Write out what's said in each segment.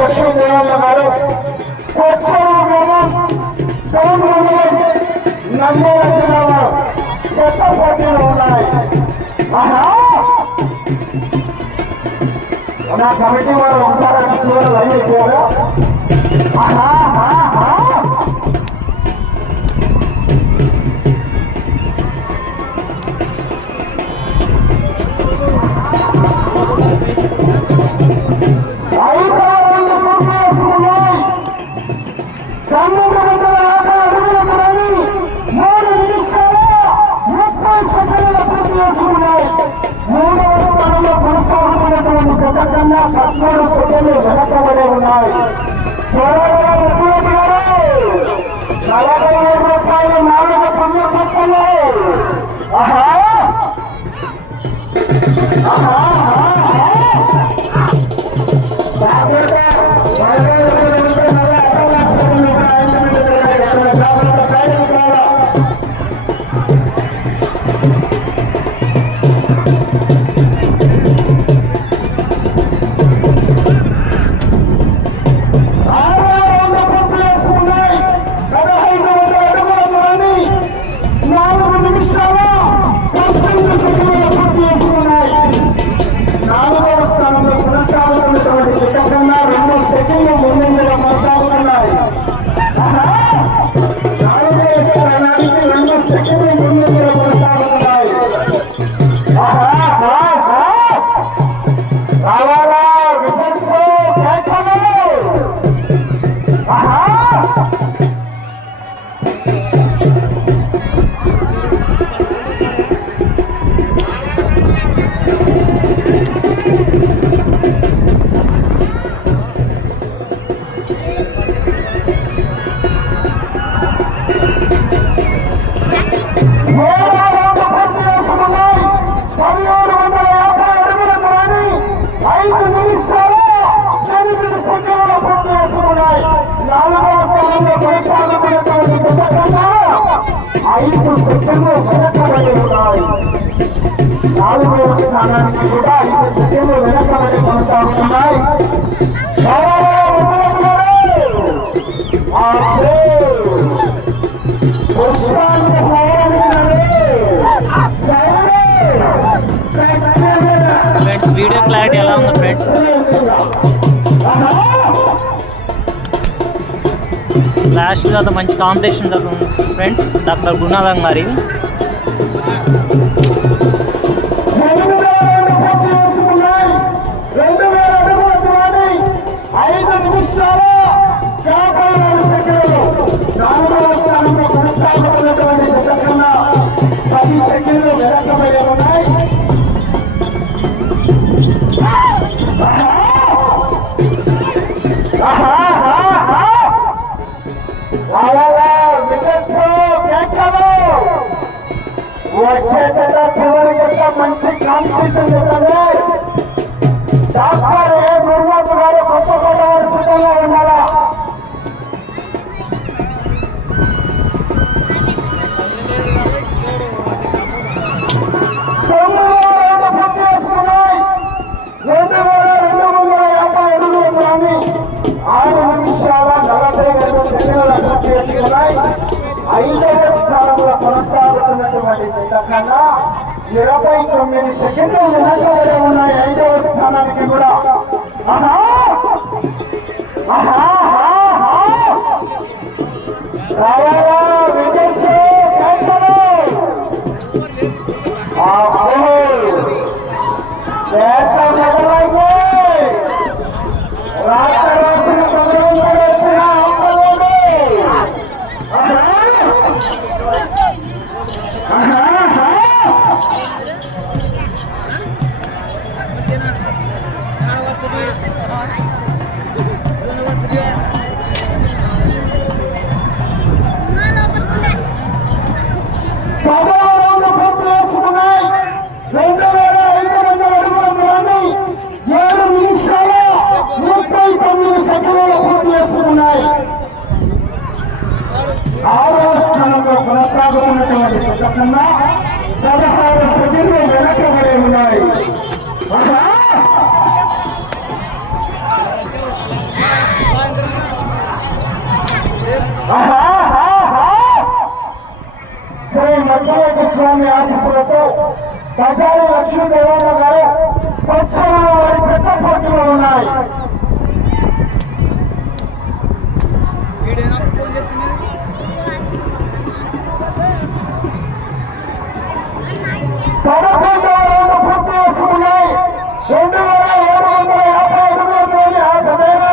లక్ష్మీదేవమ్మ గారు నంద్యాల జిల్లాలో కొత్త పోటీలు ఉన్నాయి. నా కమిటీ వారు ఒకసారి లైవ్ అయిపోయారు. వెనకబడి ఉన్నాయి. 45 రూపాయలు 4 పనులు పక్కలే. వెనకబడి కొనసాగుతున్నాయి. ఫ్రెండ్స్ వీడియో క్లారిటీ ఎలా ఉంది ఫ్రెండ్స్? లాస్ట్ తర్వాత మంచి కాంపిటీషన్ జరుగుతుంది ఫ్రెండ్స్. డాక్టర్ గుణాలం గారి వచ్చేట చివరి మంచి కాంపిటీషన్ జరగాలి. డాక్టర్ ఏ గురునాథ్ గారు కొత్తగోదావరి జిల్లాలో ఉన్నారా? పూర్తి చేసుకున్నాయి. 2250 అడుగులు కానీ 6 నిమిషాల 42 సెకండ్ల పూర్తి చేసుకున్నాయి. 5వ స్థానంలో కొనసాగుతున్నటువంటి కన్నా 29 సెకండ్లు వెనకబడి ఉన్నాయి. 5వ స్థానానికి కూడా కన్నా 16 సెకండ్లు వెనకబడి ఉన్నాయి. శ్రీ మధ్యవేద స్వామి ఆశీస్సులతో గజాల లక్ష్మీదేవమ్మ గారు పచ్చని వారి చెత్త పోటీలో ఉన్నాయి. పదకొండవ రౌండ్ పూర్తి చేసుకున్నాయి. 2750 అడుగులతోని ఆ గదేనా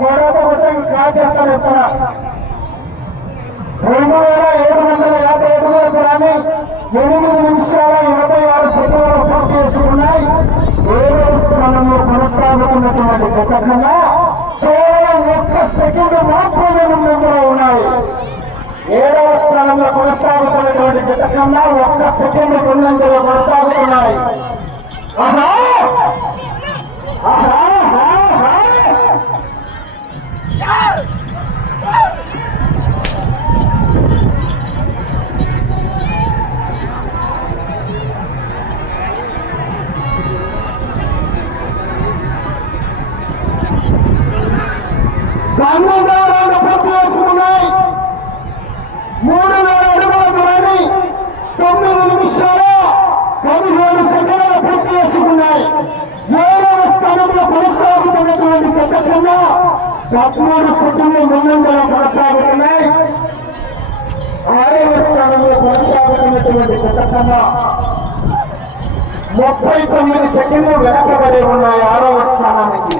కోడత కొట్టకి కాచేస్తాను ఎత్తున 2750 అడుగుల దూరాన్ని 8 నిమిషాల 26 సెకండ్లు పూర్తి చేసుకున్నాయి. 7వ స్థానంలో కొనసాగుతున్నటువంటి జత కన్నా కేవలం 1 సెకండ్ మాత్రమే ముందులో ఉన్నాయి. 7వ స్థానంలో కొనసాగుతున్నటువంటి జత కన్నా 1 సెకండ్ ముందంజలో కొనసాగుతున్నాయి. పూర్తి చేసుకున్నాయి. 3000 అడుగుల దూరాన్ని 9 నిమిషాల 17 సెకండ్లు పూర్తి చేసుకున్నాయి. 7వ స్థానంలో కొనసాగుతున్నటువంటి జత కన్నా 13 సెకండ్లు ముందంజలో కొనసాగుతున్నాయి. 6వ స్థానంలో కొనసాగుతున్నటువంటి జత కన్నా 39 సెకండ్లు వెనకబడి ఉన్నాయి 6వ స్థానానికి.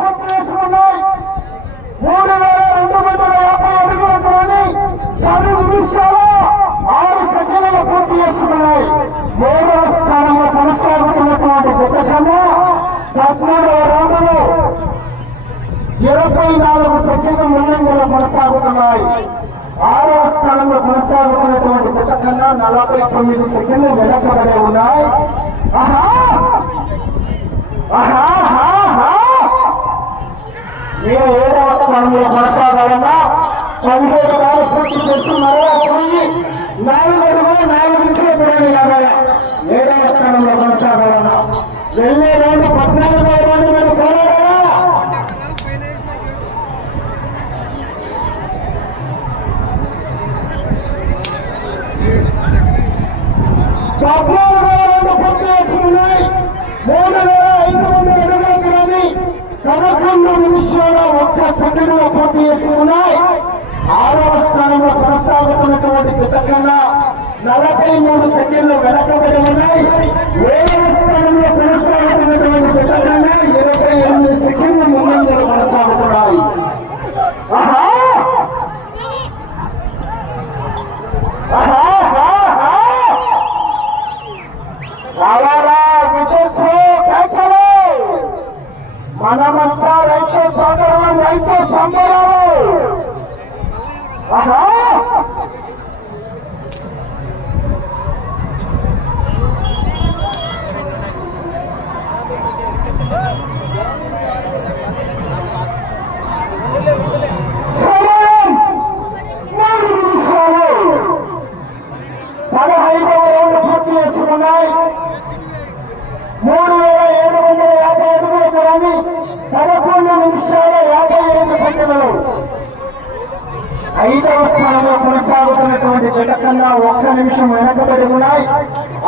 పూర్తి చేసుకున్నాయి. 3250 అడుగుల దూరాన్ని 10 నిమిషాల 6 సెకండ్లు పూర్తి చేసుకున్నాయి. 7వ స్థానంలో కొనసాగుతున్నటువంటి జత కన్నా 13వ రౌండ్లో 24 సెకండ్ల ముందంజలో కొనసాగుతున్నాయి. 6వ స్థానంలో కొనసాగుతున్నటువంటి జత కన్నా 49 సెకండ్లు వెనకబడి ఉన్నాయి. మీరు 7వ స్థానంలో కొనసాగాలన్నా 17 కాలు పూర్తి చేస్తున్నారో పోయి 4 అడుగులు 4 ఇంచులు చూడండి. 7వ స్థానంలో కొనసాగాలన్నా వెళ్ళే రౌండ్ 14వ రౌండ్ మీరు కోరారా? 14వ రౌండ్ పూర్తి చేసుకున్నాయి. 3500 అడుగుల దూరాన్ని 11 నిమిషాల 1 సెకండ్లో పూర్తి చేసుకున్నాయి. 6వ స్థానంలో కొనసాగుతున్నటువంటి జత కన్నా 43 సెకండ్లు వెనకబడి ఉన్నాయి. 7వ స్థానంలో కొనసాగుతున్నటువంటి జత కన్నా 28 సెకండ్లు ముందంజలో కొనసాగుతున్నాయి. మనమంతా రైతు సోదరులు, రైతు సంబరాలు. సమయం 3 నిమిషాలు. 15వ రౌండ్ పూర్తి చేసుకున్నాయి. 3750 అడుగుల దూరాన్ని 11 నిమిషాల 55 సెకండ్లు. 5వ స్థానంలో కొనసాగుతున్నటువంటి జత కన్నా 1 నిమిషం వెనకబడి ఉన్నాయి.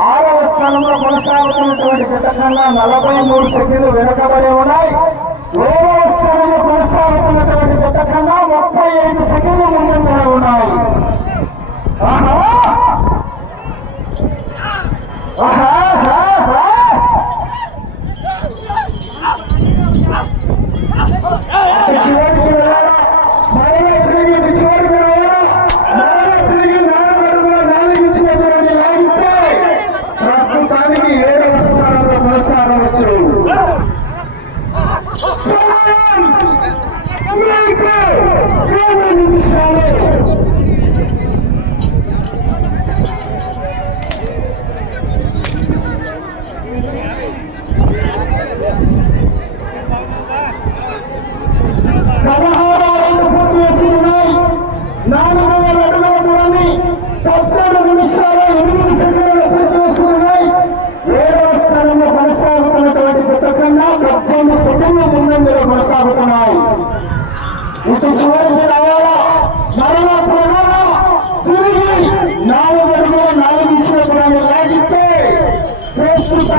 6వ స్థానంలో కొనసాగుతున్నటువంటి జత కన్నా 43 సెకండ్లు వెనకబడి ఉన్నాయి. 7వ స్థానంలో కొనసాగుతున్నటువంటి జత కన్నా 35 సెకండ్లు ముందంజలో ఉన్నాయి. చివరికి వెళ్ళాలా? మరలా తిరిగి చివరికి వెళ్ళాలా? మరలా తిరిగి 4 అడుగుల 4 ఇంచుల దూరాన్ని లాగితే ప్రస్తుతానికి 7వ స్థానంలో కొనసాగవచ్చు. సమయం మీకు 7 నిమిషాలు.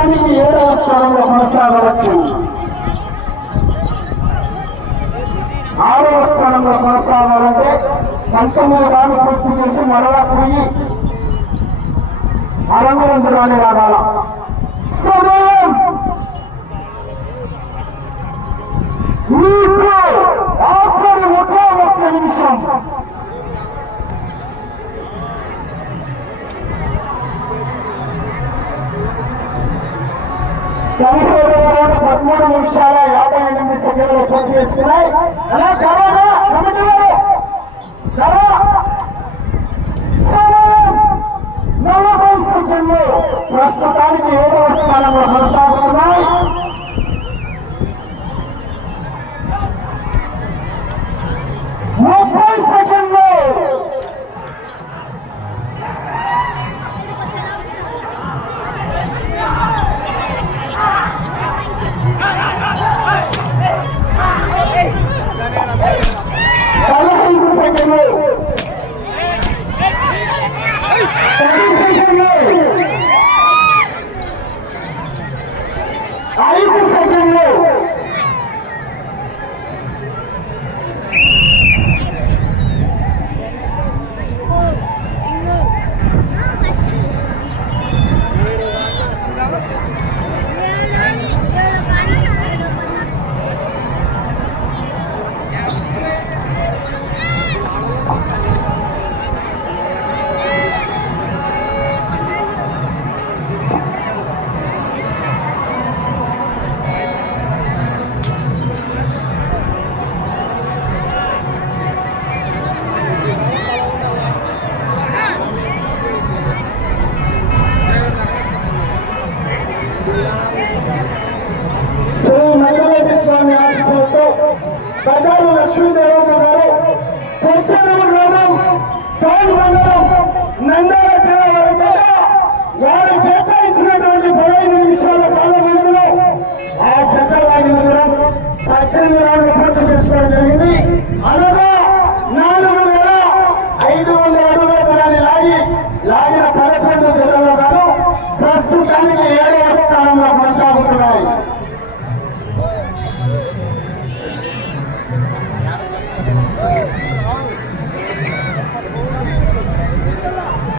ప్రస్తుతానికి 7వ స్థానంలో కొనసాగవచ్చు. 6వ స్థానంలో కొనసాగాలంటే 19 రాళ్ళు పూర్తి చేసి మరలా పోయి అరంగురంతురాలు రాగాల. సమయం మీకు ఆఖరి 1 నిమిషం. కలిపి 13 నిమిషాల 58 సెకండ్లు పూర్తి చేసుకున్నాయి. అలా సరేనా కమిటీ వారు? సరే 40 సెకండ్లు ప్రస్తుతానికి 7వ స్థానంలో కొనసాగుతున్నాయి. 30 సెకండ్లు. బజారు లక్ష్మీదేవమ్మ గారు కొచ్చేరు గ్రామం టౌన్ మండలం నంద్యాల జిల్లా వారి